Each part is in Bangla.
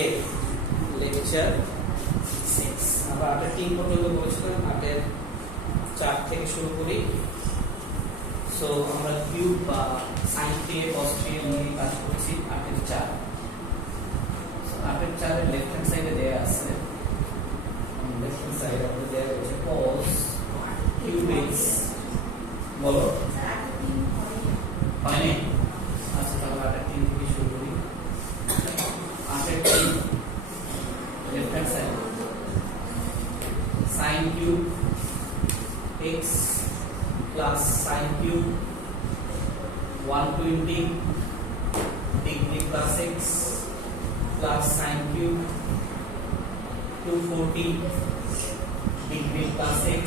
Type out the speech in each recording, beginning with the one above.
এর লেকচার 6 আমরা 8-3 পর্যন্ত বলেছিলাম, 8-4 থেকে শুরু করি। সো আমরা কিউব বা sin a cos a নিয়ে কাজ করেছি 8-4। 8-4 এর লেফট হ্যান্ড সাইডে দেয়া আছে, লেফট হ্যান্ড সাইডে আমাদের দেয়া রয়েছে cos কিউব x। বলো হয়নি? আচ্ছা তাহলে 8-3 থেকে শুরু করি। 8-3 left hand side sin cube x plus sin cube 120 degree plus x plus sin cube 240 degree plus x,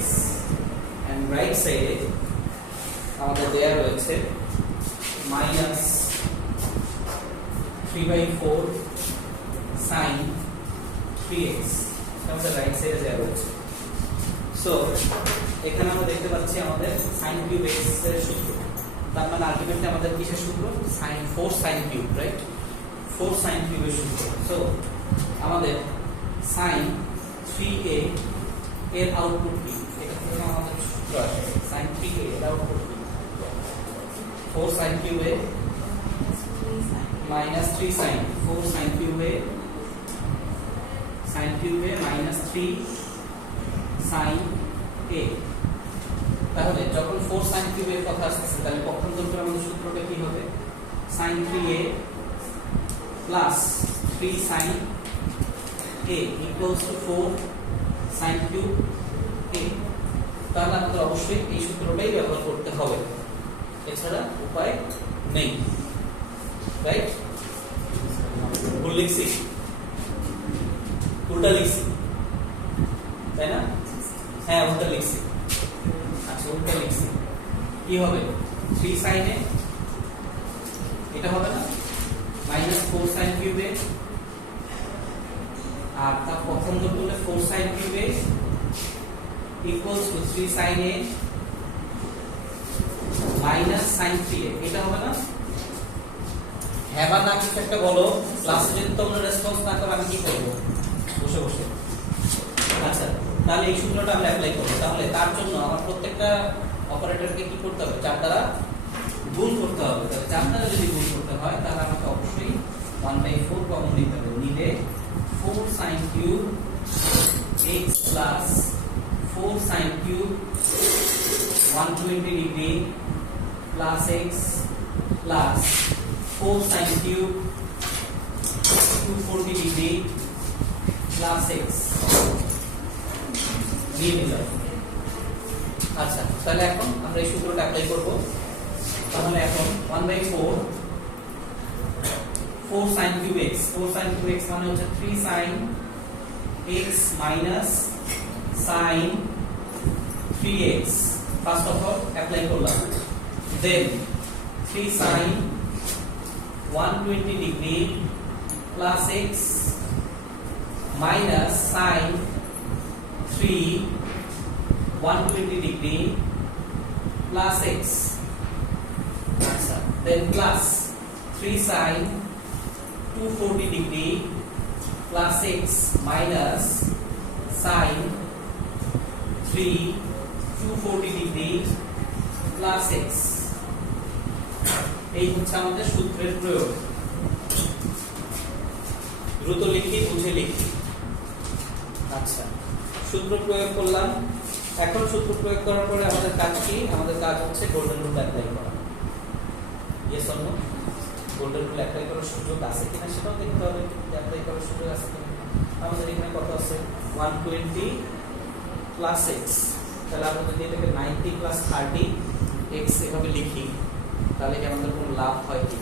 and right side আমাদের দেয়া রয়েছে minus 3/4 sin 3x আমাদের রাইট সাইডে দেয়া রয়েছে। সো এখানে আমরা দেখতে পাচ্ছি আমাদের sin cube x এর সূত্র, তার মানে আলটিমেটলি আমাদের কিসের সূত্র? sin 4 sin cube, right? 4 sin cube এর সূত্র। সো আমাদের sin 3a এর আউটপুট কি? এটা থেকে আমাদের সূত্র আসে sin 3a এর আউটপুট কি? 4 sin cube a minus 3 sin 4 sin cube a minus 3 sin a। তাহলে যখন 4 sin cube এর কথা আসছে তাহলে পক্ষান্তর করে আমাদের সূত্রটা কি হবে? sin 3a plus 3 sin a equals to 4 sin cube a। তাহলে আমাদের অবশ্যই এই সূত্রটাই ব্যবহার করতে হবে, এছাড়া উপায় নেই, রাইট? ভুল লিখছি, উল্টা লিখছি, তাই না? হ্যাঁ উল্টা লিখছি। আচ্ছা উল্টা লিখছি কি হবে? 3 sin a এটা হবে না, minus 4 sin cube a, আর তার পক্ষান্তর করলে 4 sin cube a equals to 3 sin a minus sin 3a, এটা হবে না? হ্যাঁ বা না কিছু একটা বলো, ক্লাসে যদি তোমরা রেসপন্স না করো আমি কি করব? বসে বসে। আচ্ছা তাহলে এই সূত্রটা আমরা অ্যাপ্লাই করব। তাহলে তার জন্য আমার প্রত্যেকটা অপারেটরকে কি করতে হবে? 4 দ্বারা গুণ করতে হবে। তাহলে 4 দ্বারা যদি গুণ করতে হয় তাহলে আমাকে অবশ্যই 1/4 কমন নিতে হবে। নিলে 4 sin cube x plus 4 sin cube 120 degree plus x plus 4 sin cube 240 degree plus x দিয়ে দিলাম। আচ্ছা তাহলে এখন আমরা এই সূত্রটা অ্যাপ্লাই করব। তাহলে এখন 1/4 4 sin cube x, 4 sin cube x মানে হচ্ছে 3 sin x minus sin 3x, first of all apply করলাম। দেন 3 sin 120 degree plus x minus sin 3 120 degree plus x, আচ্ছা then plus 3 sin 240 degree plus x minus sin 3 240 degree plus x। এই হচ্ছে আমাদের সূত্রের প্রয়োগ। দ্রুত লিখি, বুঝে লিখি। আচ্ছা সূত্র প্রয়োগ করলাম। এখন সূত্র প্রয়োগ করার পরে আমাদের কাজ কি? আমাদের কাজ হচ্ছে গোল্ডেন রুল অ্যাপ্লাই করা। Yes or no? Golden rule apply করার সুযোগ আছে কিনা সেটাও দেখতে হবে, অ্যাপ্লাই করার সুযোগ আছে কিনা। আমাদের এখানে কত আছে? 120 plus x। তাহলে আমরা যদি এটাকে 90 plus 30 x এভাবে লিখি তাহলে কি আমাদের কোনো লাভ হয় কি?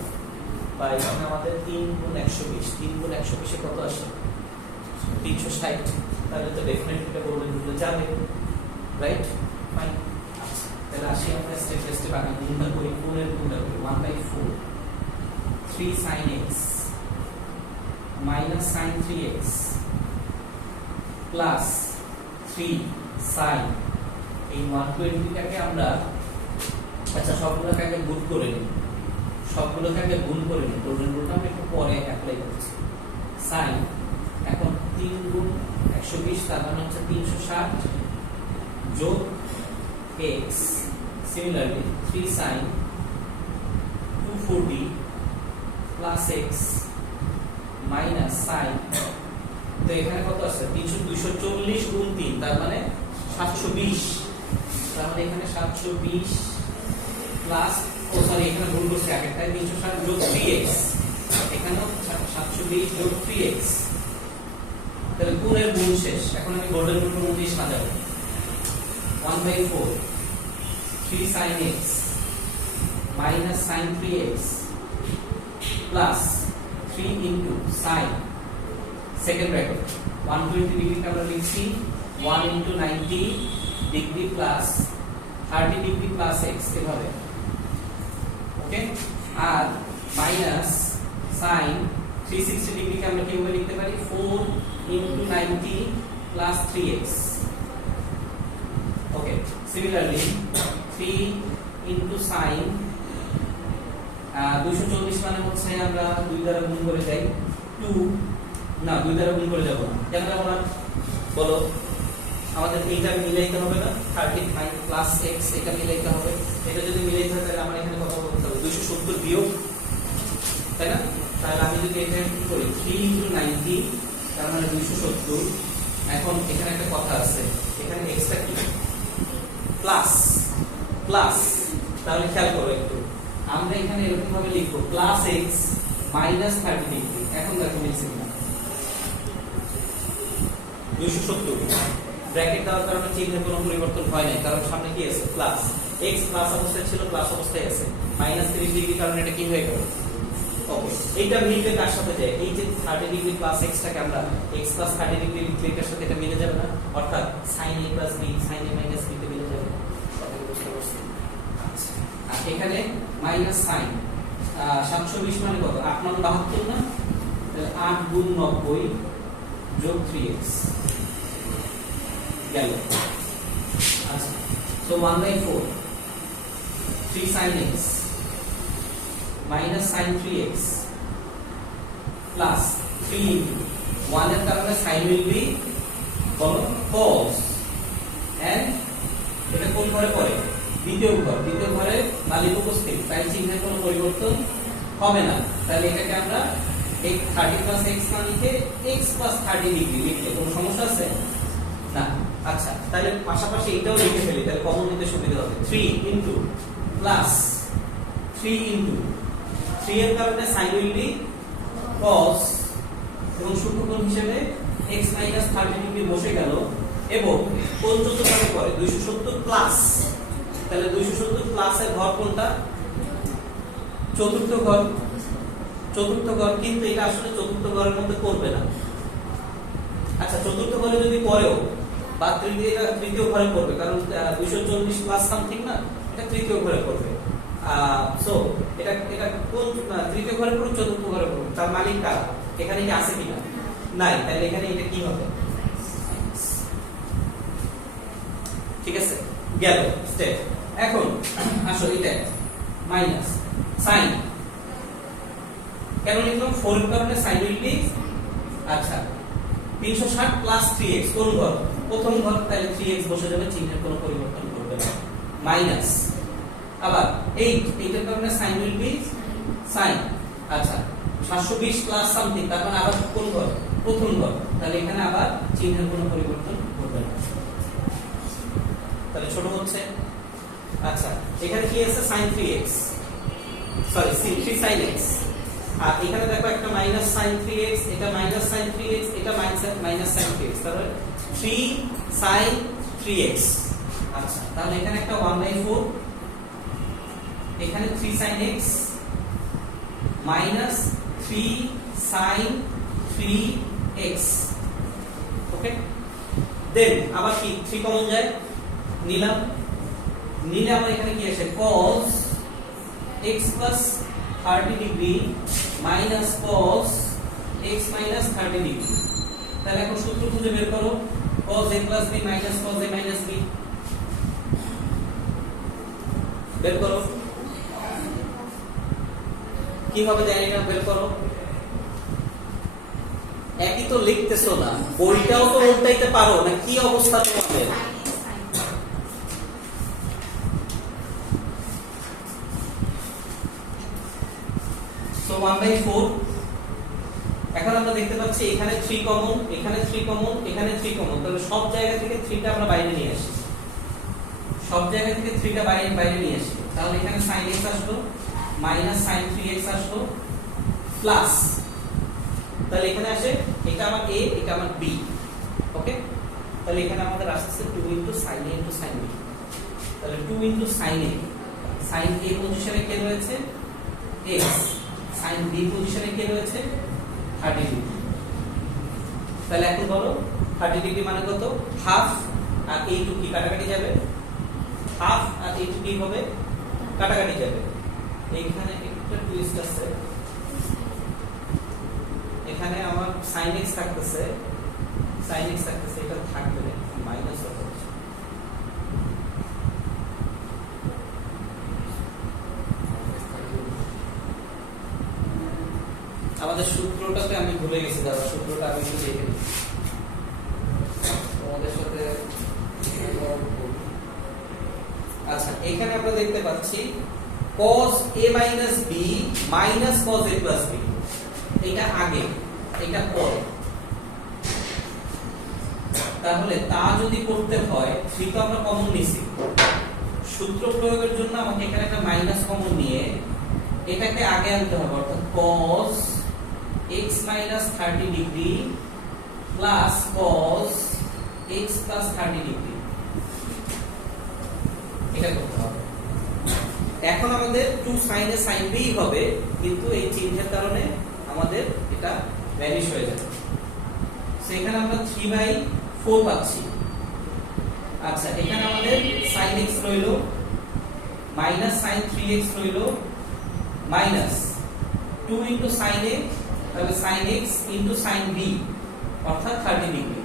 বা এখানে আমাদের 3 গুণ 120, 3 গুণ 120 এ কত আসে? 360। তাহলে তো ডেফিনেটলি এটা গোল্ডেন রুলে যাবে, রাইট? ফাইন। তাহলে আসি আমরা স্টেপ বাই স্টেপ আগে গুণটা করি, গুণের গুণটা করি। 1/4 3 sin x minus sin 3x plus 3 sin এই 120 টাকে আমরা আচ্ছা সবগুলোকে আগে গুণ করে নিই, সবগুলোকে আগে গুণ করে নিই। গোল্ডেন রুলটা আমরা একটু পরে অ্যাপ্লাই করছি। সাইন এখন 3 গুণ 120 তার মানে হচ্ছে 360 যোগ x similarly 3 sin 240 plus x minus sin তো এখানে কত আছে 240 গুণ 3 তার মানে 720 তার মানে এখানে 720 প্লাস সরি এখানে ভুল করছি আগেরটায় 360 যোগ 3x এখানেও 720 যোগ 3x তাহলে গুণের গুণ শেষ এখন আমি গোল্ডেন রুল অনুযায়ী সাজাবো 1/4 3 sin x minus sin 3x plus 3 into sin second bracket 120 degree কে আমরা লিখছি 1 into 90 degree plus 30 degree plus x এভাবে ওকে আর মাইনাস sin 360 ডিগ্রি কে আমরা কিভাবে লিখতে পারি 4 into 90 plus 3x ওকে সিমিলারলি 3 into sin 240 মানে হচ্ছে আমরা 2 দ্বারা গুণ করে যাই 2 না 2 দ্বারা গুণ করে যাব না কেন যাব না বলো আমাদের এইটা মিলাইতে হবে না 30 প্লাস x এটা মিলাইতে হবে এটা যদি মিলাইতে হয় তাহলে আমরা এখানে কত করতে হবে 270 বিয়োগ তাই না তাহলে আমি যদি এটা কি করি 3 into 90 তার মানে 270 এখন এখানে একটা কথা আছে এখানে x টা কি প্লাস প্লাস তাহলে খেয়াল করো একটু আমরা এখানে এরকম ভাবে লিখব প্লাস x মাইনাস 30 ডিগ্রি এখন দেখো মিলছে কিনা 270 ব্র্যাকেট দেওয়ার কারণে চিহ্নের কোনো পরিবর্তন হয় না কারণ সামনে কি আছে প্লাস x প্লাস অবস্থায় ছিল প্লাস অবস্থায় আছে মাইনাস 30 ডিগ্রি কারণে এটা কি হয়ে গেল ওকে এইটা মিলবে কার সাথে যায় এই যে 30 ডিগ্রি প্লাস x টাকে আমরা x প্লাস 30 ডিগ্রি লিখলে এর সাথে এটা মিলে যাবে না অর্থাৎ sin a plus b sin a minus b তে মিলে যাবে কথা বুঝতে পারছেন আচ্ছা আর এখানে মাইনাস sin 720 মানে কত 8 মান 72 না তাহলে 8 গুণ 90 যোগ 3x গেল আচ্ছা so 1/4 3 sin x minus sin 3x plus 3 into 1 এর কারণে sin will be cos and এটা কোন ঘরে পড়ে দ্বিতীয় ঘরে মালিক উপস্থিত তাই চিহ্নের কোনো পরিবর্তন হবে না তাহলে এটাকে আমরা x 30 plus x না লিখে x plus 30 ডিগ্রি লিখলে কোনো সমস্যা আছে না আচ্ছা তাহলে পাশাপাশি এটাও লিখে ফেলি তাহলে কমন নিতে সুবিধা হবে 3 into plus 3 into 3 এর কারণে sin will be cos এবং সূক্ষ্মকোণ হিসেবে x 30 ডিগ্রি বসে গেল এবং কোণ চতুর্ভাগে পড়ে 270 প্লাস তাহলে 270 প্লাস এর ঘর কোনটা চতুর্থ ঘর কিন্তু এটা আসলে চতুর্থ ঘরের মধ্যে পড়বে না আচ্ছা চতুর্থ ঘরে যদি পড়েও বা তৃতীয় ঘরে পড়বে কারণ 240 প্লাস সামথিং না এটা তৃতীয় ঘরে পড়বে সো এটা কোন তৃতীয় ঘরে পড়ুক চতুর্থ ঘরে পড়ুক তার মালিক কার এখানে কি আছে কিনা নাই তাহলে এখানে এটা কি হবে ঠিক আছে গেল স্টেপ এখন আসো এটা মাইনাস sin কেন লিখলাম 4 এর কারণে sin will be আচ্ছা 360 প্লাস 3x কোন ঘর প্রথম ঘর তাহলে 3x বসে যাবে চিহ্নের কোনো পরিবর্তন করবে না মাইনাস আবার 8 এটার কারণে sin will be sin আচ্ছা 720 প্লাস সামথিং তার মানে আবার কোন ঘর প্রথম ঘর তাহলে এখানে আবার চিহ্নের কোনো পরিবর্তন করবে না তাহলে ছোট হচ্ছে আচ্ছা এখানে কি আছে sin 3x sorry 3 sin x আর এখানে দেখো একটা মাইনাস sin 3x এটা মাইনাস sin 3x এটা মাইনাস sin 3x তাহলে 3 sin 3x আচ্ছা তাহলে এখানে একটা 1/4 এখানে 3 sin x minus 3 sin 3x ওকে দেন আবার কি 3 কমন যায় নিলে আমরা এখানে কি আসে cos x plus 30 degree minus cos x minus 30 degree তাহলে এখন সূত্র খুঁজে বের করো cos a plus b minus cos a minus b বের করো কিভাবে জানি না বের করো একই তো লিখতেছো না, বইটাও তো উল্টাইতে পারো না, কি অবস্থা তোমাদের? সো 1/4। এখন আমরা দেখতে পাচ্ছি এখানে 3 কমন, এখানে 3 কমন, এখানে 3 কমন, তাহলে সব জায়গা থেকে 3 টা আমরা বাইরে নিয়ে আসি, সব জায়গা থেকে 3 টা বাইরে নিয়ে আসি। তাহলে এখানে sin x আসলো, মাইনাস sin 3x আসলো, প্লাস, তাহলে এখানে আসে এটা আমার a, এটা আমার b। ওকে, তাহলে এখানে আমাদের আসছে 2 sin a sin b। তাহলে 2 sin a, sin a পজিশনে কে রয়েছে? x। sin b পজিশনে কে রয়েছে? 30 ডিগ্রি। তাহলে এখন বলো 30 ডিগ্রি মানে কত? হাফ, আর এইটুকু কি কাটাকাটি যাবে? হাফ আর এইটুকু কি হবে? কাটাকাটি যাবে। এইখানে একটা টুইস্ট আছে, এখানে আমার sin x থাকতেছে, এটা থাকবে না, মাইনাস হচ্ছে। আমাদের সূত্রটাতে আমি ভুলে গেছি, দাদা সূত্রটা আমি একটু দেখে নিই তোমাদের সাথে। আচ্ছা, এখানে আমরা দেখতে পাচ্ছি cos a b minus cos a plus b, এটা আগে, এটা পরে। তাহলে তা যদি করতে হয়, ঠিক আমরা কমন নিছি, সূত্র প্রয়োগের জন্য আমাকে এখানে একটা মাইনাস কমন নিয়ে এটাকে আগে আনতে হবে, অর্থাৎ cos x minus 30 degree plus cos x plus 30 degree, এটা করতে হবে। এখন আমাদের 2 sin a sin b হবে, কিন্তু এই চিহ্নের কারণে আমাদের এটা ভ্যানিশ হয়ে যাবে। সো এখানে আমরা 3/4 পাচ্ছি। আচ্ছা, এখানে আমাদের sin x রইলো, মাইনাস sin 3x রইলো, মাইনাস 2 sin a, তাহলে sin x sin b অর্থাৎ 30 ডিগ্রি।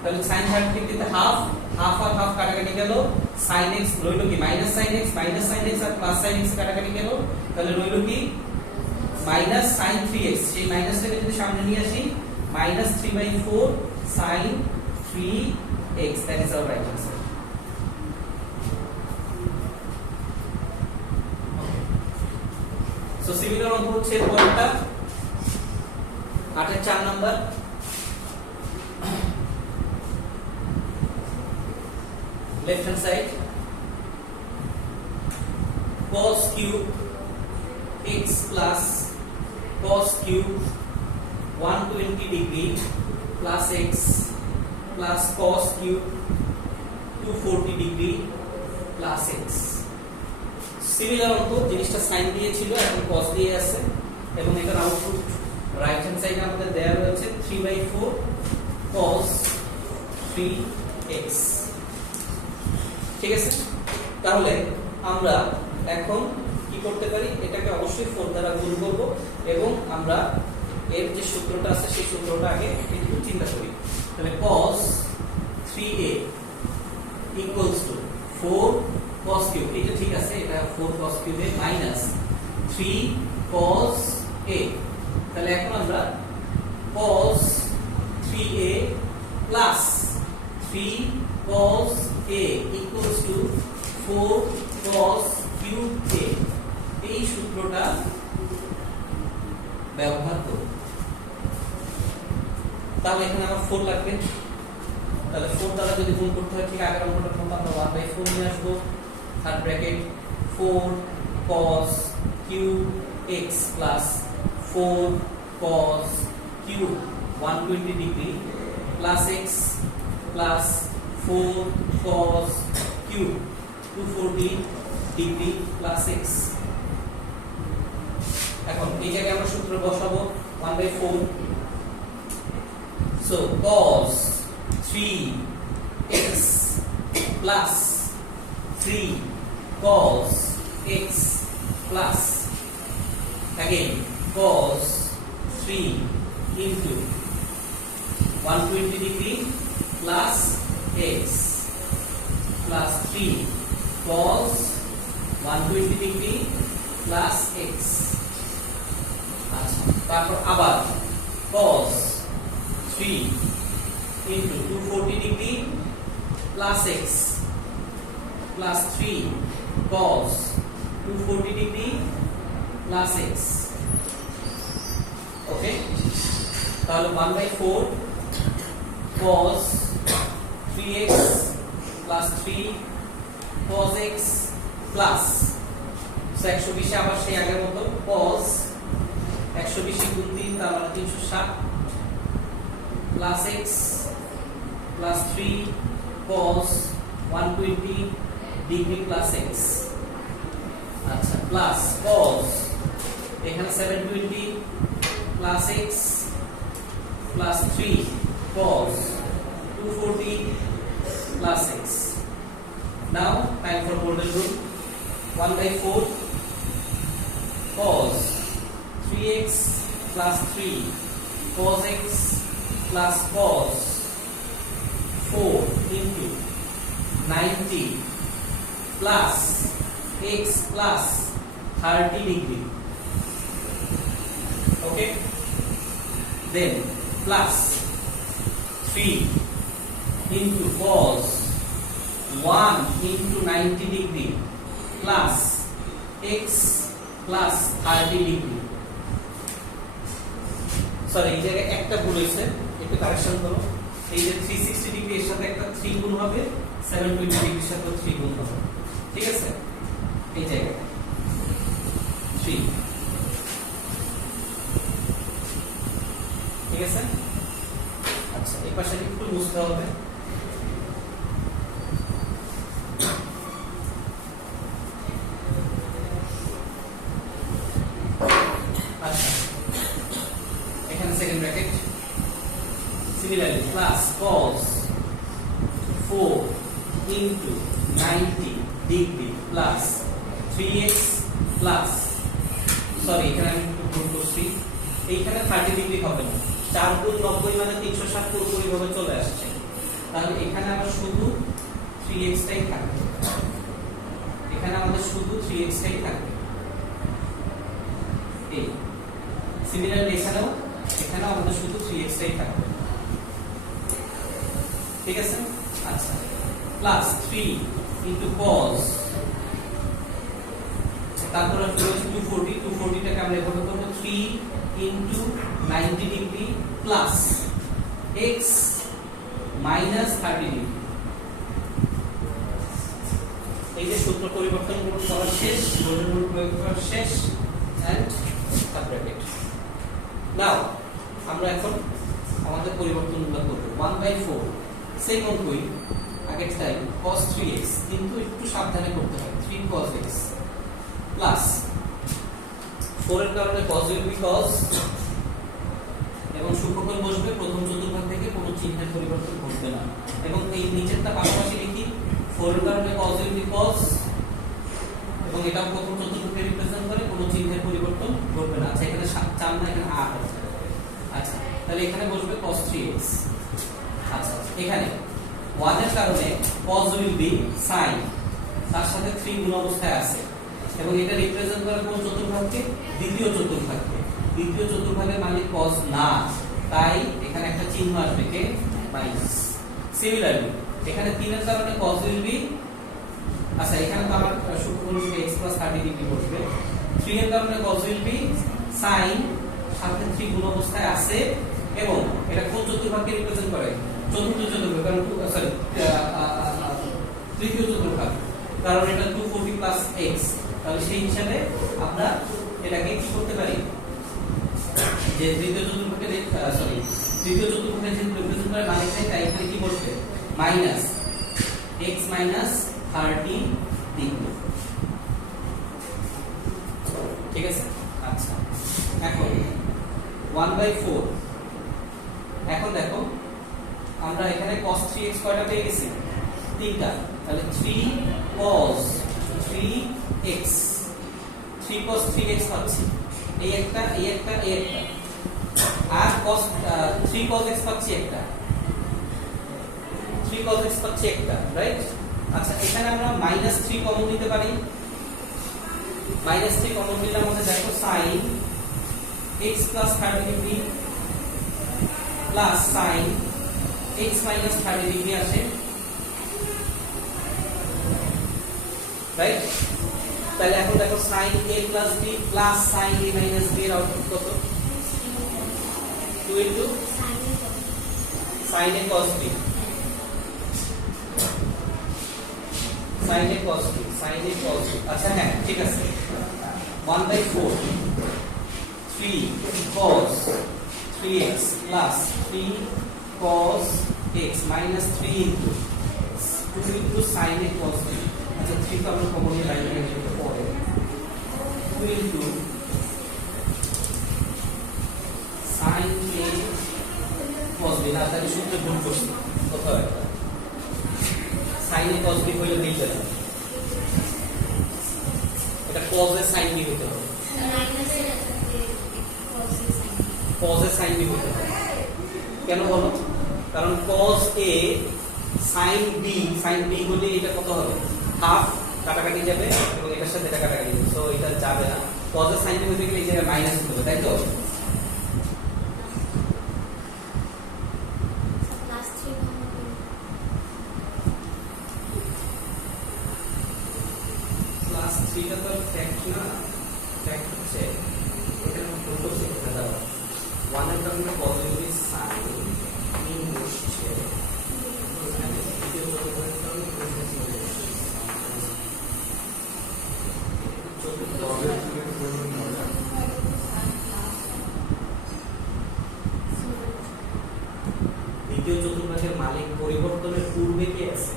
তাহলে sin 30 ডিগ্রিতে হাফ, হাফ আর হাফ কাটাকাটি গেল, sin x রইলো কি? মাইনাস sin x আর প্লাস sin x কাটাকাটি গেল, তাহলে রইলো কি? Minus sin 3x। সেই মাইনাসটাকে যদি সামনে নিয়ে আসি, minus 3/4 sin 3x, that is our right answer. So similar অঙ্ক হচ্ছে পরেরটা 8 এর 4 number. left hand side cos cube x plus cos cube 120 degree plus x plus cos cube 240 degree plus x। Similar অঙ্ক, জিনিসটা সাইন দিয়েছিল, এখন cos দিয়ে আছে, এবং এটার আউটপুট রাইট হ্যান্ড সাইডে আমাদের দেয়া রয়েছে 3/4 cos 3x। ঠিক আছে, তাহলে আমরা এখন কি করতে পারি? এটাকে অবশ্যই 4 দ্বারা গুণ করব, এবং আমরা এর যে সূত্রটা আছে সেই সূত্রটা আগে একটু চিন্তা করি। তাহলে cos 3a equals to 4 cos cube, এটা ঠিক আছে, এটা 4 cos cube A minus 3 cos a। তাহলে এখন আমরা cos 3a plus 3 cos a equals to 4 cos cube a, এই সূত্রটা ব্যবহার করব। তাহলে এখানে আমার 4 লাগবে, তাহলে 4 দ্বারা যদি গুণ করতে হয়, ঠিক আগের অঙ্কটার মতো আমরা 1/4 নিয়ে আসবো, third bracket 4 cos cube x plus 4 cos cube 120 degree plus x plus 4 cos cube 240 degree plus x। এখন এই জায়গায় আমরা সূত্র বসাবো 1/4। So cos 3x plus 3 cos x plus again cos 3 into 120 degree plus x plus 3 cos 120 degree plus x। আচ্ছা, তারপর আবার cos 3 into 240 degree plus x plus 3 cos 240 degree plus x. ওকে, তাহলে 1/4 cos 3x plus 3 cos x plus 120 আবার সেই আগের মতো cos 120 গুণ 3 তার মানে 360 plus x plus 3 cos 120 degree plus x. আচ্ছা, plus cos এখানে 720 plus x plus 3 cos 240 plus x. Now time for golden rule. 1/4 cos 3x plus 3 cos x plus cos 4 into 90 plus x plus 30 degree. Okay, then plus 3 into cos 1 into 90 degree plus x plus 30 degree. Sorry, এই জায়গায় একটা ভুল হয়েছে, একটু কারেকশন করো। এই যে 360 ডিগ্রি এর সাথে একটা 3 গুণ হবে, 720 ডিগ্রির সাথে 3 গুণ হবে, ঠিক আছে? এই জায়গায় 3, ঠিক আছে? আচ্ছা, এই পাশে একটু বুঝতে হবে। আচ্ছা, এখানে second bracket similarly plus cos 4 into 90 degree plus 3x plus, sorry এখানে আমি একটু ভুল করছি, এইখানে 30 ডিগ্রি হবে না, 4 গুণ 90 মানে 360 পুরোপুরি ভাবে চলে আসছে, তাহলে এখানে আবার শুধু 3x টাই থাকবে, এখানে আমাদের শুধু 3x টাই থাকবে। এই সিমিলারলি এখানেও আমাদের শুধু 3x টাই থাকবে, ঠিক আছে? আচ্ছা, প্লাস 3 ইনটু cos, তারপর আসলে 240 টাকে আমরা এভাবে করব 3 into 90 degree plus x minus 30 degree. এই যে সূত্র পরিবর্তন করা শেষ, গোল্ডেন রুল প্রয়োগ করা শেষ, এন্ড সাব ব্র্যাকেট। নাও আমরা এখন আমাদের পরিবর্তনগুলো করব। 1/4 সেম অঙ্কই আগের টাইম cos 3x, কিন্তু একটু সাবধানে করতে হবে, 3 cos x প্লাস 4 এর কারণে cos will be cos, এবং সূক্ষ্মকোণ বসবে প্রথম চতুর্ভাগ থেকে, কোনো চিহ্নের পরিবর্তন ঘটবে না, এবং এই নিচেরটা পাশাপাশি লিখি 4 এর কারণে cos will be cos, এবং এটা প্রথম চতুর্ভুজকে রিপ্রেজেন্ট করে, কোনো চিহ্নের পরিবর্তন ঘটবে না। আচ্ছা, এখানে 4 না, এখানে 8 আছে। আচ্ছা, তাহলে এখানে বসবে cos 3x। আচ্ছা, এখানে 1 এর কারণে cos will be sin, তার সাথে 3 গুণ অবস্থায় আছে, এবং এটা রিপ্রেজেন্ট করে কোন চতুর্ভাগকে? দ্বিতীয় চতুর্ভাগকে। দ্বিতীয় চতুর্ভাগের মালিক cos না, তাই এখানে একটা চিহ্ন আসবে কে? মাইনাস। সিমিলারলি এখানে 3 এর কারণে cos will be, আচ্ছা এখানে তো আমার সূক্ষ্মকোণ x plus 30 ডিগ্রি বসবে, 3 এর কারণে cos will be sin, সাথে 3 গুণ অবস্থায় আছে, এবং এটা কোন চতুর্ভাগকে রিপ্রেজেন্ট করে? চতুর্থ চতুর্ভাগ, কারণ সরি তৃতীয় চতুর্ভাগ, কারণ এটা 240 plus x, তাহলে সেই হিসাবে আমরা এটাকে কি করতে পারি? যে তৃতীয় চতুর্ভাগকে তৃতীয় চতুর্ভাগকে যে রিপ্রেজেন্ট করে মালিকটাই, তাই এখানে কি বসবে? মাইনাস x minus 30 ডিগ্রি, ঠিক আছে? আচ্ছা, এখন 1/4, এখন দেখো আমরা এখানে cos 3x কয়টা পেয়ে গেছি? 3টা, তাহলে 3 cos 3x, 3 cos 3x পাচ্ছি, এই একটা, এই একটা, এই একটা, আর cos 3 cos x পাচ্ছি একটা, 3 cos x পাচ্ছি একটা, রাইট? আচ্ছা, এখানে আমরা -3 কমন নিতে পারি, -3 কমন নিলে আমাদের দেখো sin x plus 30 degree plus sin x minus 30 degree আসে, রাইট? তাহলে এখন দেখো sin a plus b plus sin a minus b এর আউটপুট কত? 2 into sin a cos b, sin a cos b, sin a cos b। আচ্ছা হ্যাঁ ঠিক আছে, 1/4 3 cos 3x plus 3 cos x minus 3 into 2 into sin a cos b। আচ্ছা 3 তো আমরা কমন নিয়ে লাইনে লিখতে পরে 2 into sin a cos b, না তাহলে সূত্রে ভুল করছি কোথাও একটা, sin a cos b হইলে দিতে না, এটা cos a sin b হতে হবে, cos a sin b হতে হবে। কেন বলো? কারণ cos a sin b হলে এটা কত হবে? হাফ কাটাকাটি যাবে এবং এটার সাথে এটা কাটাকাটি যাবে, সো এটা যাবে না। cos a sin b হতে গেলে এই জায়গায় মাইনাস হতে হবে, তাই তো? প্লাস 3 টা তো ফ্যাক্ট না, ফ্যাক্ট হচ্ছে এখানে ভুল করছি, এটা দাও 1 এর টার্মে পজিটিভ সাইন ইন বসছে, এখানে দ্বিতীয় চতুর্থাংশ টার্মে দ্বিতীয় চতুর্ভাগের মালিক পরিবর্তনের পূর্বে কে আছে?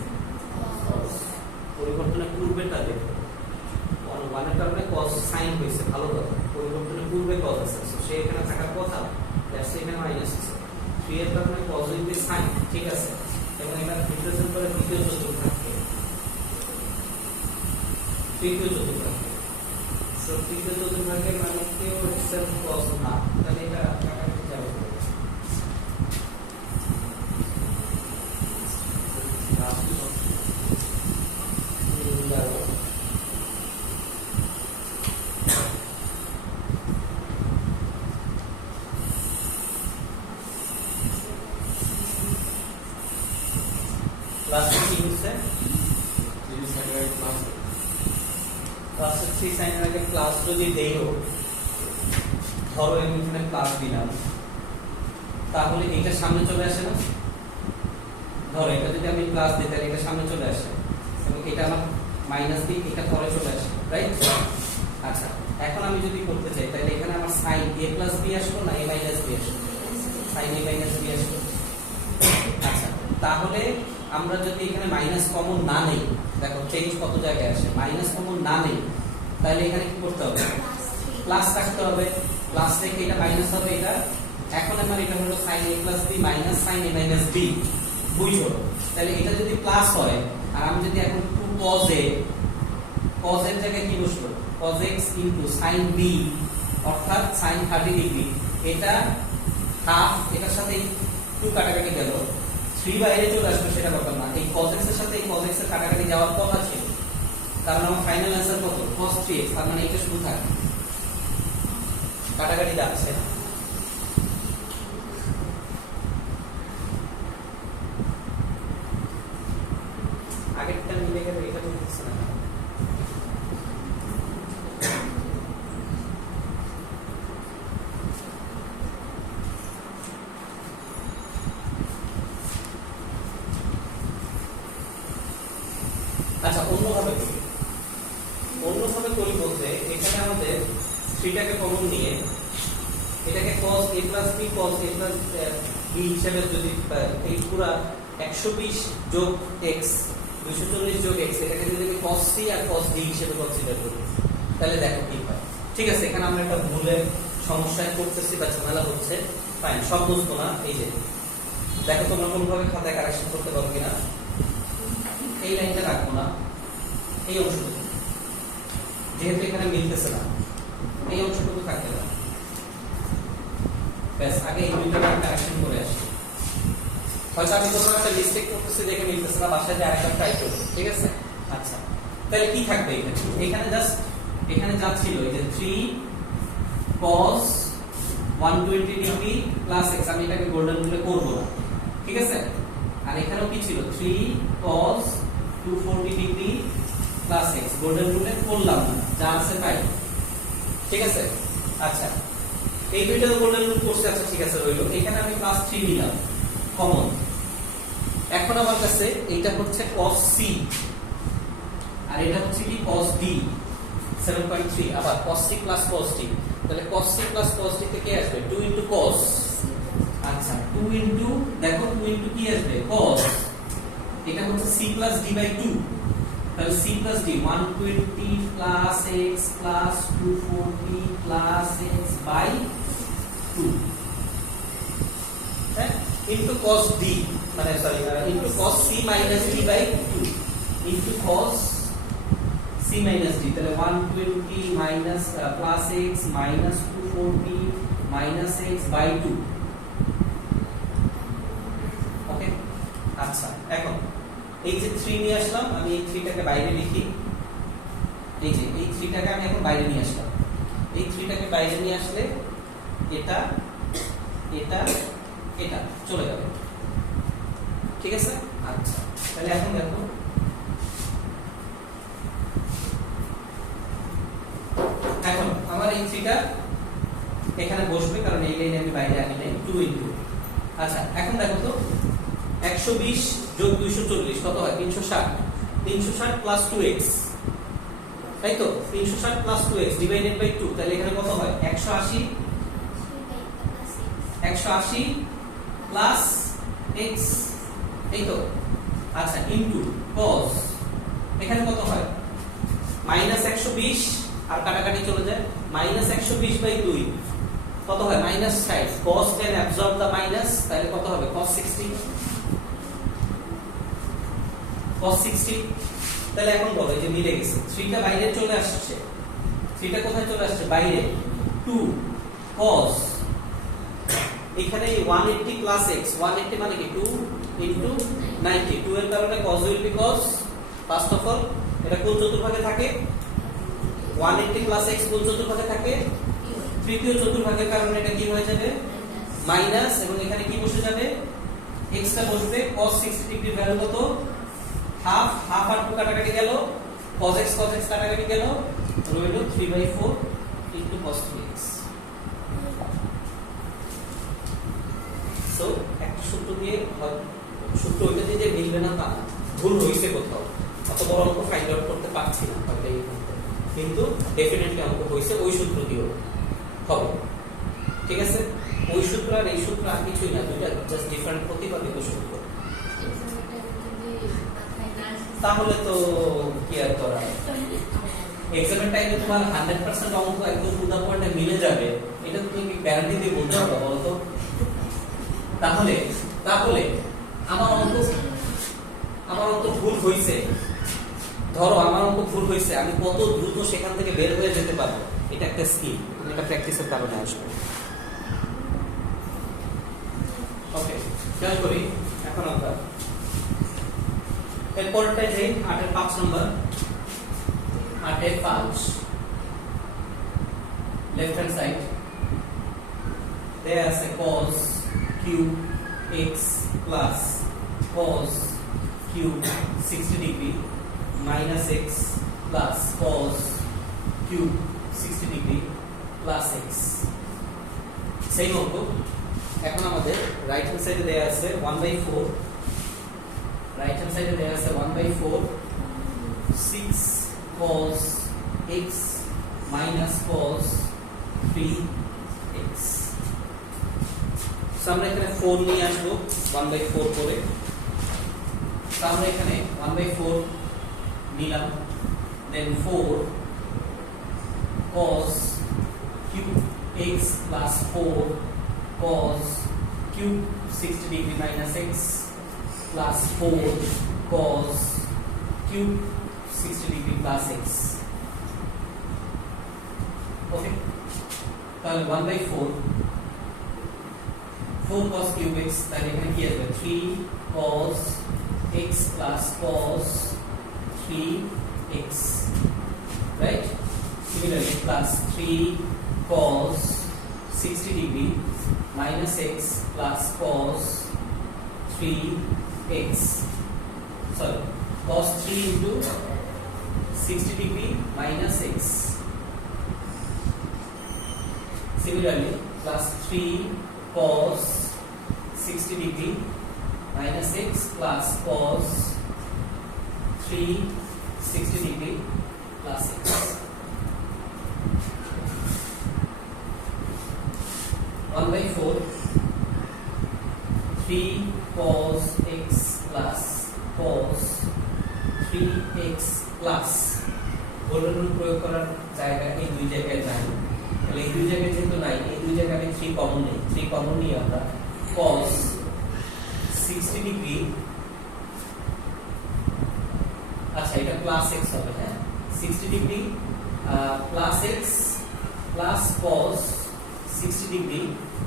পরিবর্তনের পূর্বেটা দেখো, 1 এর টার্মে cos sin হইছে, ভালো কথা, পরিবর্তনের পূর্বে cos আছে, সো সে এখানে থাকার কথা, দ্যাটস এখানে মাইনাস আছে। 3 এর টার্মে cos উইথ sin, ঠিক আছে, এবং এটা রিপ্রেজেন্ট করে দ্বিতীয় চতুর্ভাগকে, তৃতীয় চতুর্ভাগকে, সো তৃতীয় চতুর্ভাগের মানে কেউ ইটসেলফ cos না, তাহলে এটা কাটাকাটি যাবে। প্লাস কি হচ্ছে? 3 sin এর আগে প্লাস যদি দেইও, ধরো এখানে প্লাস দিলাম, তাহলে এটা সামনে চলে আসে না? ধরো এটা যদি আমি প্লাস দিই তাহলে এটা সামনে চলে আসে এবং এটা আমার মাইনাস দিই, এটা পরে চলে আসে, রাইট? আচ্ছা এখন আমি যদি করতে চাই তাহলে এখানে আমার sin a প্লাস b আসলো না a মাইনাস b আসলো? sin a মাইনাস b আসলো। আচ্ছা তাহলে আমরা যদি এখানে মাইনাস কমন না নেই, দেখো চেঞ্জ কত জায়গায় আসে, মাইনাস কমন না নেই, তাহলে এখানে কি করতে হবে? প্লাস রাখতে হবে, প্লাস রেখে এটা মাইনাস হবে এটা। এখন আমার এটা হলো sin a plus b minus sin a minus b, বুঝছো? তাহলে এটা যদি প্লাস হয় আর আমি যদি এখন 2 cos a, cos এর জায়গায় কি বসলো? cos x into sin b অর্থাৎ sin 30 ডিগ্রি, এটা হাফ, এটার সাথে 2 কাটাকাটি গেল, 3 বাইরে চলে আসবে সেটা ব্যাপার না, এই cos x এর সাথে এই cos x এর কাটাকাটি যাওয়ার কথা ছিল, কারণ আমার ফাইনাল অ্যান্সার কত? cos 3x, তার মানে এটা শুধু থাকে, কাটাকাটি যাচ্ছে না। আগেরটা মিলে গেলে এটা তো হচ্ছে না। আচ্ছা অন্যভাবে করি বলতে এখানে আমাদের 3 টাকে কমন নিয়ে এটাকে cos a plus b cos a plus b হিসেবে যদি এই পুরো 120 যোগ x 240 যোগ x এটাকে যদি cos c আর cos d হিসেবে কনসিডার করি তাহলে দেখো কি হয়। ঠিক আছে, এখানে আমরা একটা ভুলের সমস্যায় পড়তেছি বা ঝামেলা হচ্ছে, ফাইন, সব বুঝবো না। এই যে দেখো তোমরা কোনভাবে খাতায় কারেকশন করতে পারো কিনা, এই লাইনটা রাখবো না, এই অংশটুকু যেহেতু এখানে মিলতেছে না, এই অংশটুকু থাকতে পারে, ব্যাস আগে এই দুইটা কারেকশন করে আসি। হয়তো আমি কোনো একটা মিস্টেক করতেছি দেখে মিলতেছে না, বাসায় যে আরেকটা ট্রাই করব, ঠিক আছে? আচ্ছা তাহলে কি থাকবে এখানে? এখানে জাস্ট এখানে যা ছিল এই যে 3 cos 120 ডিগ্রি প্লাস x, আমি এটাকে গোল্ডেন রুলে করব না, ঠিক আছে। আর এখানেও কি ছিল 3 cos 240 degree plus x, golden রুলে করলাম না, যা আছে তাই, ঠিক আছে। আচ্ছা এই দুইটা গোল্ডেন রুল করতে, আচ্ছা ঠিক আছে রইলো। এখানে আমি প্লাস 3 নিলাম কমন। এখন আমার কাছে এইটা হচ্ছে cos c আর এটা হচ্ছে কি cos d 7.3, আবার cos c plus cos d, তাহলে cos c plus cos d থেকে আসবে 2 into cos, আচ্ছা 2 into, দেখো 2 into কি আসবে cos, এটা হচ্ছে c plus d by 2, তাহলে c plus d 120 plus x plus 240 plus x by 2, হ্যাঁ, into cos d, মানে sorry into cos c minus d by 2 into cos c minus d, তাহলে 120 minus plus x minus 240 minus x by 2, ওকে। আচ্ছা এখন এই যে 3 নিয়ে আসলাম, আমি এই 3 টাকে বাইরে লিখি, এই যে এই 3 টাকে আমি এখন বাইরে নিয়ে আসলাম, এই 3 টাকে বাইরে নিয়ে আসলে এটা এটা এটা চলে যাবে, ঠিক আছে। আচ্ছা তাহলে এখন দেখো এখন আমার এই 3টা এখানে বসবে, কারণ এই লাইনে আমি বাইরে আনি নাই, 2 ইনটু, আচ্ছা এখন দেখো তো 120 যোগ 240 কত হয় 360, 360 প্লাস 2x, তাই তো 360 প্লাস 2x ডিভাইডেড বাই 2, তাহলে এখানে কত হয় 180 প্লাস x, এই তো। আচ্ছা ইনটু cos, এখানে কত হয় মাইনাস 120 আর কাটাকাটি চলে যায়, মাইনাস 120 বাই 2 কত হয় minus 60, cos can absorb the minus, তাহলে কত হবে cos 60, cos 60, তাহলে এখন বলো এই যে মিলে গেছে, 3টা বাইরে চলে আসছে, 3টা কোথায় চলে আসছে বাইরে, 2 cos, এখানে 180 প্লাস x, 180 মানে কি 2 ইনটু 90, 2 এর কারণে cos will be cos, first of all এটা কোন চতুর্ভাগে থাকে, 180 প্লাস x কোন চতুর্ভাগে থাকে, তৃতীয় চতুর্ভাগের কারণে এটা কি হয়ে যাবে মাইনাস, এবং এখানে কি বসে যাবে x টা বসবে, cos 60 ডিগ্রি ভ্যালু কত হাফ, হাফ আর 2 কাটাকাটি গেল, cos x কাটাকাটি গেল, রইল 3/4 ইনটু cos 3x। সো একটা সূত্র দিয়ে সূত্র ওইটা দিয়ে যে মিলবে না তা ভুল হইছে কোথাও, অত বড় অঙ্ক ফাইন্ড আউট করতে পারছি না হয়তো, কিন্তু ডেফিনেটলি অঙ্ক হইছে ওই সূত্র দিয়েও হবে, ঠিক আছে। ওই সূত্র আর এই সূত্র আর কিছুই না, দুইটা জাস্ট ডিফারেন্ট প্রতিপাদিত সূত্র, তাহলে তো কি আর করা, এক্সামের টাইমে তোমার 100% অঙ্ক একদম টু দা পয়েন্টে মিলে যাবে, এটা তুমি কি গ্যারান্টি দিয়ে বলতে পারবে বলতো? তাহলে তাহলে আমার অঙ্ক ভুল হইছে, ধরো আমার অঙ্ক ভুল হইছে, আমি কত দ্রুত সেখান থেকে বের হয়ে যেতে পারবো, এটা একটা স্কিল, এটা প্র্যাকটিসের কারণে আসবে। ওকে খেয়াল করি এখন আমরা এরপরটা যে 8 এর 5 নম্বর, 8 এর 5 left hand side there is a cos cube x plus cos cube 60 degree minus x plus cos cube 60 degree plus x, সেই অঙ্ক। এখন আমাদের রাইট হ্যান্ড সাইডে দেয়া আছে 1/4, রাইট হ্যান্ড সাইডে দেয়া আছে 1/4 6 cos x minus cos 3x, আমরা এখানে 4 নিয়ে আসবো 1/4 করে, আমরা এখানে 1/4 নিলাম, দেন 4 cos cube x plus 4 cos cube 60 degree minus x plus 4 cos cube 60 degree plus x, ওকে। তাহলে 1/4 4 cos cube x, তাহলে এখানে কি আসবে 3 cos x plus cos 3x, right? Similarly plus 3 cos 60 degree minus x plus cos 3x, sorry, cos 3 into 60 degree minus x. Similarly, plus 3 cos 60 degree minus x plus cos 3 60 degree plus x. 1/4 3 cos x plus cos 3x plus গোলন রুল প্রয়োগ করার জায়গা এই দুই জায়গায় নাই, তাহলে এই দুই জায়গায় যেহেতু নাই, এই দুই জায়গায় 3 কমন নেই, 3 কমন নিয়ে আমরা cos 60 ডিগ্রি, আচ্ছা এটা প্লাস x হবে, হ্যাঁ 60 degree plus x plus cos 60 degree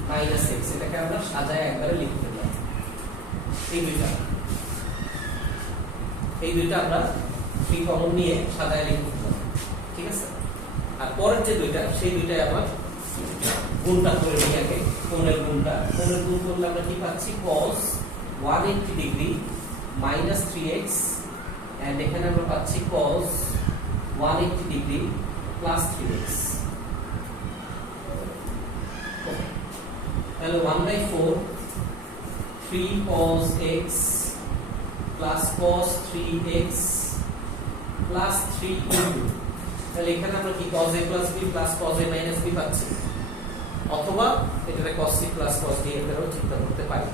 minus x, এটাকে আমরা সাজায় একবারে লিখতে পারি। এই দুইটা আমরা 3 কমন নিয়ে সাজায় লিখতে পারি, ঠিক আছে। আর পরের যে দুইটা, সেই দুইটাই আবার গুণটা করে নিই আগে, কোণের গুণ করলে আমরা কি পাচ্ছি cos 180 degree minus 3x, and এখানে আমরা পাচ্ছি cos 180 ডিগ্রি প্লাস 3x। তাহলে 1/4 3 cos x plus cos 3x plus 3 into, তাহলে এখানে আমরা কি cos a plus b plus cos a minus b পাচ্ছি, অথবা এটাকে cos c plus cos d এর দ্বারাও চিন্তা করতে পারি।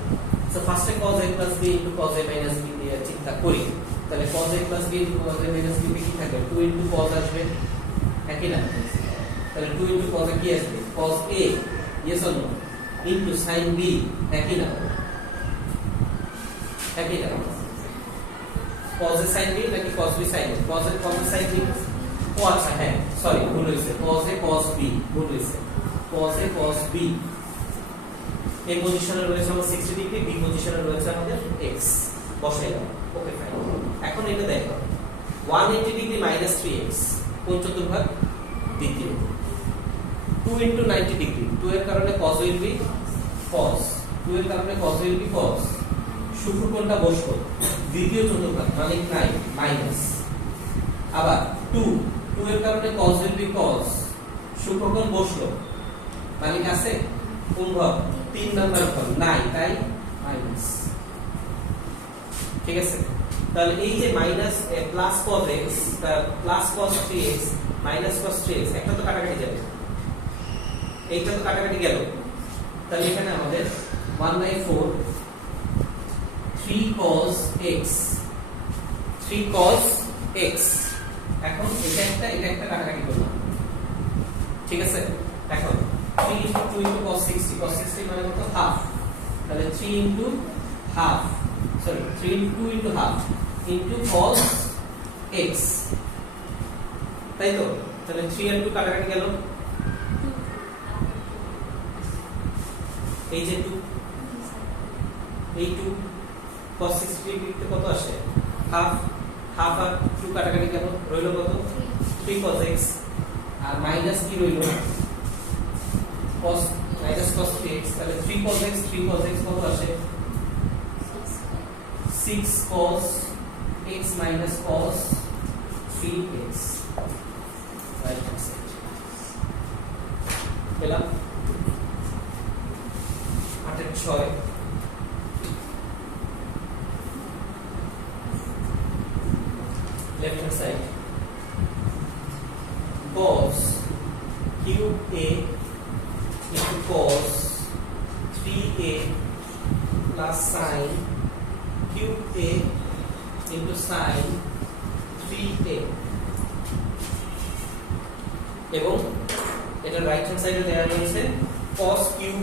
সো ফার্স্টে cos a plus b into cos a minus b দিয়ে চিন্তা করি, তাহলে cos a plus b into cos a minus b কি থাকবে, 2 into cos আসবে, একই না, তাহলে 2 into cos a কি আসবে, cos a, yes or no, into sin b, একই না, একই না, cos a sin b নাকি cos b sin a, cos a sin b, ও আচ্ছা হ্যাঁ সরি ভুল হয়েছে, cos a cos b ভুল হয়েছে, cos a cos b, এই পজিশনে রয়েছে আমাদের 60 ডিগ্রি, বি পজিশনে রয়েছে আমাদের x, বসাই দাও, ওকে ফাইন। এখন এটা দেখো 180 ডিগ্রি মাইনাস 3x কোন চতুর্ভাগ, দ্বিতীয়, 2 into 90 ডিগ্রি, 2 এর কারণে cos will be cos, 2 এর কারণে cos will be cos, শুক্রকোণটা বসলো দ্বিতীয় চতুর্ভাগ মানে 9 মাইনাস, আবার 2 এর কারণে cos will be cos, শুক্রকোণ বসলো মানে আছে কোন ভাগ, 3 নাম্বার ভাগ 9, তাই মাইনাস, ঠিক আছে। তাহলে এই যে minus plus cos x plus cos 3x minus cos 3x, একটা তো কাটাকাটি যাবে, এইটা তো কাটাকাটি গেল, তাহলে এখানে আমাদের 1/4 3 cos x, 3 cos x, এখন এটা একটা কাটাকাটি করলাম, ঠিক আছে। এখন 3 into 2 into cos 60, cos 60 মানে কত, হাফ, তাহলে 3 into half, sorry 3 into 2 into half into cos x, তাই তো, তাহলে 3 আর 2 কাটাকাটি গেল, এই যে 2, এই 2 cos 60 ডিগ্রিতে কত আসে, হাফ, হাফ আর 2 কাটাকাটি গেল, রইল কত 3 cos x, আর মাইনাস কি রইল cos minus cos 3x, তাহলে 3 cos x কত আসে, 6 cos x minus cos 3x, right hand side পেলাম 8/6। left hand side cos cube a into cos 3a plus sin cube a into sin 3a, এবং এটা রাইট হ্যান্ড সাইডে দেওয়া রয়েছে cos cube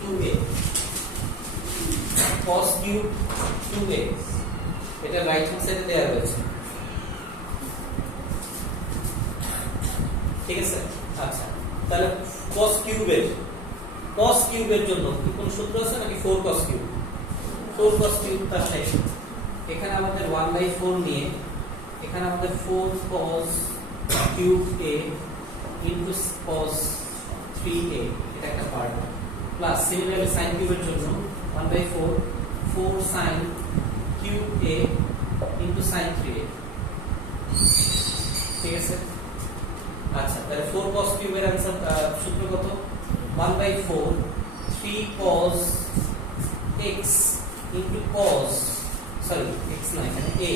2a, cos cube 2a, এটা রাইট হ্যান্ড সাইডে দেওয়া রয়েছে, ঠিক আছে। আচ্ছা তাহলে cos কিউবের জন্য কি কোন সূত্র আছে নাকি 4 cos কিউব, 4 cos কিউব, তাহলে এখানে আমাদের 1/4 নিয়ে এখানে আমাদের 4 cos কিউব এ ইন্টু cos 3a, এটা একটা পার্ট, প্লাস সিমিলারলি sin কিউবের জন্য 1/4 4 sin cube a into sin 3a, ঠিক আছে। আচ্ছা, তাহলে 4 cos কিউবের आंसर সূত্র কত? 1/4 3 cos x into cos, sorry x না, এখানে a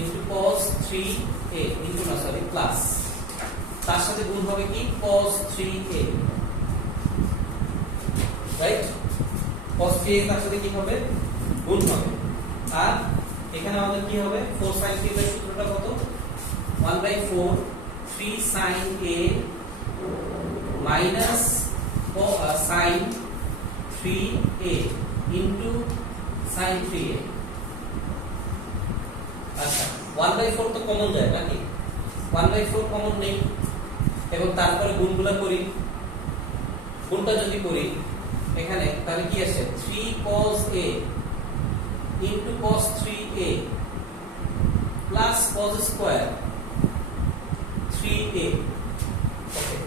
into cos 3a into না সরি প্লাস, তার সাথে গুণ হবে কি cos 3a, right? cos 3a তার সাথে কি হবে? গুণ হবে। আর এখানে আমাদের কি হবে? 4 sin কিউবের সূত্রটা কত? 1/4 3 sin a minus sin 3a into sin 3a। আচ্ছা, 1/4 তো কমন যায় নাকি? 1/4 কমন নেই, এবং তারপরে গুণগুলো করি। গুণটা যদি করি এখানে, তাহলে কি আসে? 3 cos a into cos 3a plus cos square 3a, okay,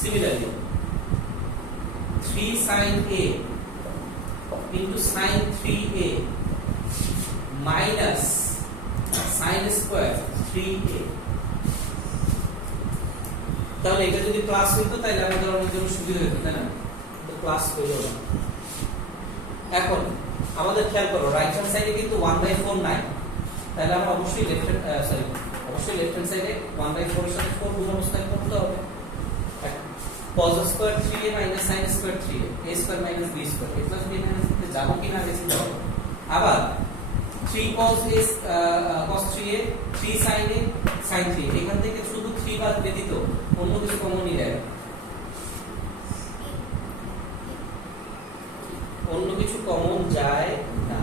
similarly 3 sin a into sin 3a minus sin square 3a। তাহলে এটা যদি প্লাস হইতো তাহলে আমাদের অনেক জন্য সুবিধা হতো, তাই না? তো প্লাস হইলো না। এখন আমাদের খেয়াল করো, রাইট হ্যান্ড সাইডে কিন্তু 1/4 নাই, তাহলে আমরা অবশ্যই লেফট হ্যান্ড সাইডে 1/4 এর সাথে 4 গুণ অবস্থায় করতে হবে। cos square 3a minus sin square 3a, a square minus b square, a plus b minus b যাবো কিনা বেশি যাবো। আবার 3 cos cos 3a 3 sin a sin 3, এখান থেকে শুধু 3 বাদ ব্যতীত অন্য কিছু কমনই যায়, অন্য কিছু কমন যায় না।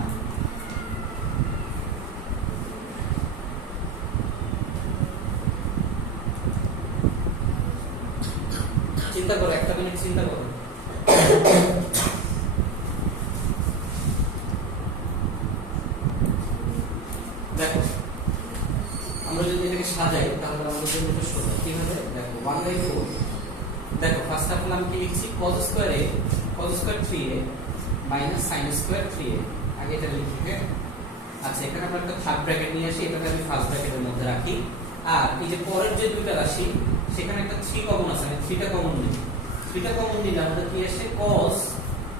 চিন্তা করো, একটা মিনিট চিন্তা করো। দেখো, আমরা যদি এটাকে সাজাই তাহলে আমাদের জন্য এটা সোজা। কিভাবে? দেখো 1/4, দেখো ফার্স্ট অফ অল আমি কি লিখছি? cos square 3a minus sin square 3a, আগে এটা লিখি। হ্যাঁ, আচ্ছা, এখানে আমরা একটা থার্ড ব্র্যাকেট নিয়ে আসি, এটাকে আমি ফার্স্ট ব্র্যাকেটের মধ্যে রাখি। আর এই যে পরের যে দুইটা রাশি, সেখানে একটা 3 কমন আছে, আমি 3টা কমন নিই। 3টা কমন নিলে আমাদের কি আসে? cos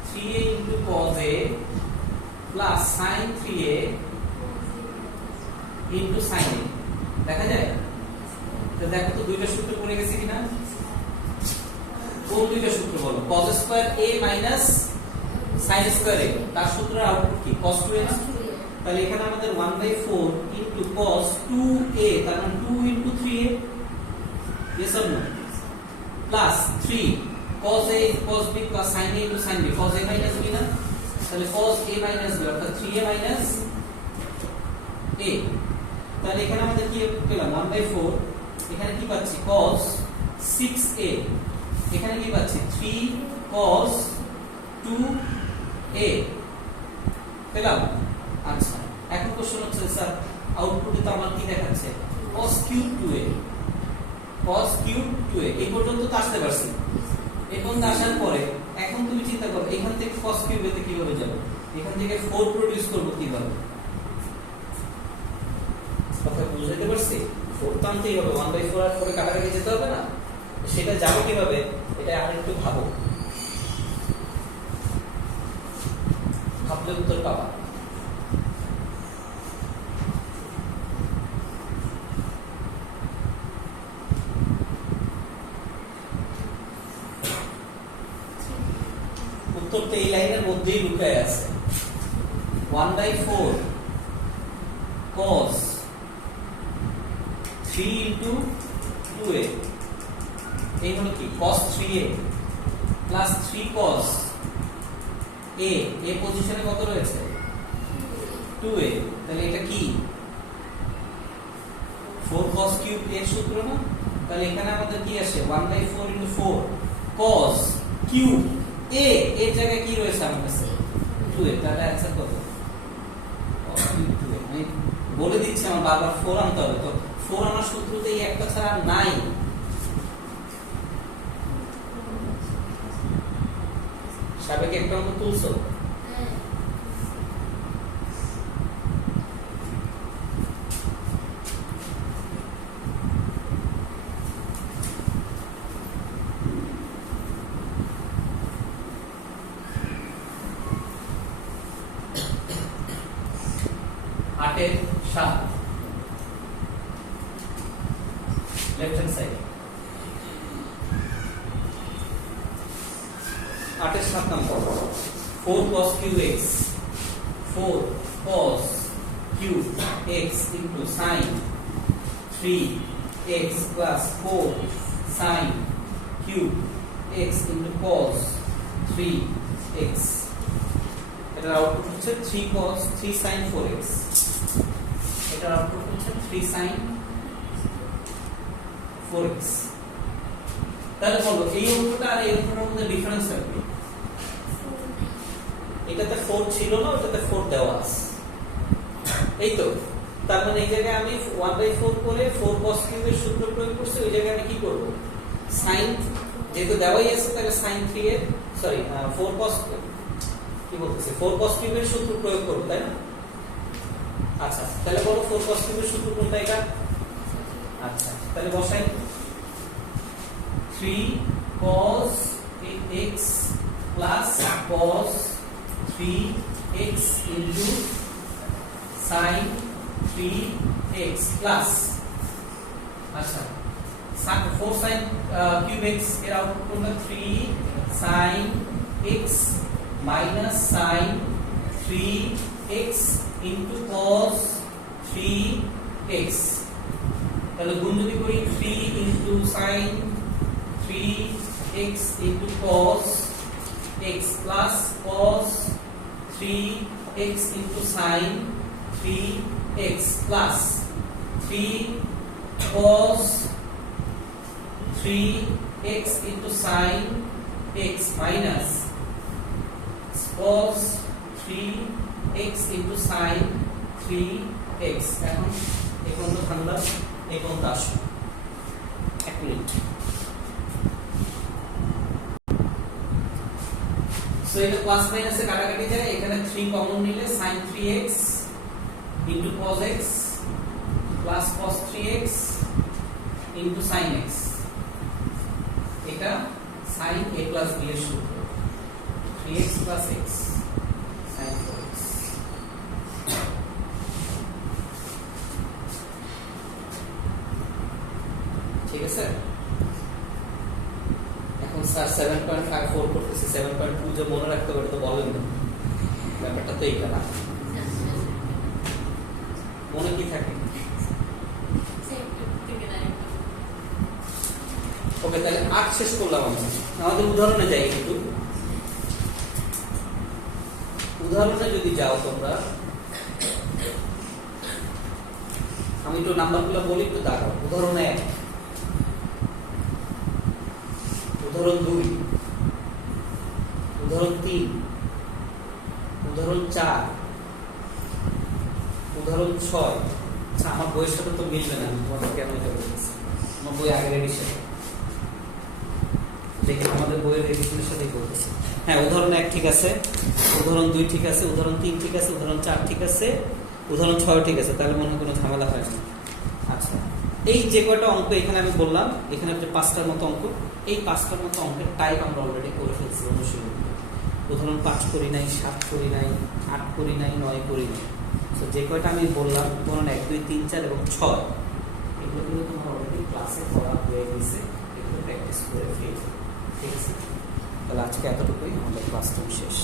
3a into cos a plus sin 3a into sin a, দেখা যায়? তো দেখো তো দুইটা সূত্র পড়ে গেছে কিনা? কোন দুইটা সূত্র বলো? cos square a minus sin square a, তার সূত্রের আউটপুট কি? cos 2a না? তাহলে এখানে আমাদের 1/4 into cos 2a, তার মানে 2 into 3a, yes or no, plus 3 cos a cos b plus sin a into sin b, cos a minus b না? তাহলে cos a minus b অর্থাৎ 3a minus a। তাহলে এখানে আমাদের কি পেলাম? 1/4, এখানে কি পাচ্ছি? cos 6a, এখানে কি পাচ্ছি? 3 cos 2a পেলাম। আচ্ছা, এখন কোশ্চেন হচ্ছে স্যার আউটপুটে তো আমার কি দেখাচ্ছে? cos cube 2a, cos cube 2a, এই পর্যন্ত তো আসতে পারছি। এখন আসার পরে এখন তুমি চিন্তা করো, এখান থেকে cos cube a তে কিভাবে যাব? এখান থেকে 4 প্রোডিউস করব কিভাবে? কথা বুঝতে পারছি? 4 তো আনতেই হবে, 1/4 আর পরে কাটাকাটি যেতে হবে না, সেটা যাবে কিভাবে? এটা আর একটু ভাবো, ভাবলে উত্তর পাবা। উত্তর তো এই লাইনের মধ্যেই লুকায় আছে। 1/4 cos 3 into 2a, এই হলো কি? cos 3a plus 3 cos a, a পজিশনে কত রয়েছে? 2a, তাহলে এটা কি? 4 cos cube a সূত্র না? তাহলে এখানে আমাদের কি আসে? 1/4 into 4 cos cube a, এর জায়গায় কি রয়েছে আমার কাছে? 2a, তাহলে आंसर কত? cos cube 2a। আমি বলে দিচ্ছি, আমার বারবার 4 আনতে হবে, তো 4 আমার সূত্রতে এই একটা ছাড়া আর নাই। সাবেক একটা অঙ্ক তুলছো? আটের 7 লেফট হ্যান্ড সাইড। 8 এর 7 নম্বর 4 cos cube x 4 cos cube x into sin 3x plus 4 sin cube x into cos 3x। এটার আউটপুট হচ্ছে 3 cos 3 sin 4x। এটার আউটপুট হচ্ছে 3 sin 4x। তাহলে বলো এই অঙ্কটা আর এই অঙ্কটার মধ্যে ডিফারেন্স কি? এটাতে 4 ছিল না, ওটাতে 4 দেওয়া আছে, এই তো। তার মানে এই জায়গায় আমি 1/4 করে 4 cos cube এর সূত্র প্রয়োগ করছি, ওই জায়গায় আমি কি করব? sin, যেহেতু দেওয়াই আছে তাহলে sin 3 এর 4 cos কি বলতেছে 4 cos cube এর সূত্র প্রয়োগ করব, তাই না? আচ্ছা, তাহলে বলো 4 cos cube এর সূত্র কোনটা এটা? আচ্ছা, তাহলে বসাই 3 cos x plus cos 3x into sin 3x plus আচ্ছা 4 sin cube x এর আউটপুট কোনটা? 3 sin x minus sin 3x into cos 3x। তাহলে গুণ যদি করি 3 into sin 3x into cos x plus cos 3x into sin 3x plus 3 cos 3x into sin x minus cos 3x into sin 3x। এখন এই কোণটা ঠান্ডা, এই কোণটা আসো 1 মিনিট। সো এটা প্লাস মাইনাসে কাটাকাটি যায়, এখানে 3 কমন নিলে sin 3x into cos x plus cos 3x into sin x। এটা sin a plus b এর সূত্র 3x plus x sin 4x। ঠিক আছে, এখন স্যার 7.54 করতেছি, 7.2 যে মনে রাখতে পারে তো বলেন না, ব্যাপারটা তো এইটা না, মনে কি থাকে? ওকে, তাহলে 8 শেষ করলাম আমরা। আমাদের উদাহরণে যাই একটু। উদাহরণে যদি যাও তোমরা, আমি একটু নাম্বারগুলো বলি, একটু দাঁড়াও। উদাহরণ 1, উদাহরণ 2, উদাহরণ 3, উদাহরণ 4, উদাহরণ 6। আচ্ছা, আমার বইয়ের সাথে তো মিলবে না, তোমাদের কেন এটা বলতেছি? আমার বই আগের এডিশন, দেখি আমাদের বইয়ের এডিশনের সাথেই বলতেছি। হ্যাঁ, উদাহরণ 1 ঠিক আছে, উদাহরণ 2 ঠিক আছে, উদাহরণ 3 ঠিক আছে, উদাহরণ 4 ঠিক আছে, উদাহরণ 6 ঠিক আছে। তাহলে মনে হয় কোনো ঝামেলা হয় না। আচ্ছা, এই যে কয়টা অঙ্ক এখানে আমি বললাম, এখানে যে 5টার মতো অঙ্ক, এই 5টার মতো অঙ্কের টাইপ আমরা অলরেডি করে ফেলছি অনুশীলন। উদাহরণ 5 করি নাই, 7 করি নাই, 8 করি নাই, 9 করি নাই। তো যে কয়টা আমি বললাম, উদাহরণ 1, 2, 3, 4 এবং 6, এগুলো কিন্তু তোমার অলরেডি ক্লাসে করা হয়ে গেছে, এগুলো প্র্যাকটিস করে ফেল। ঠিক আছে, তাহলে আজকে এতটুকুই, আমাদের ক্লাসটা শেষ।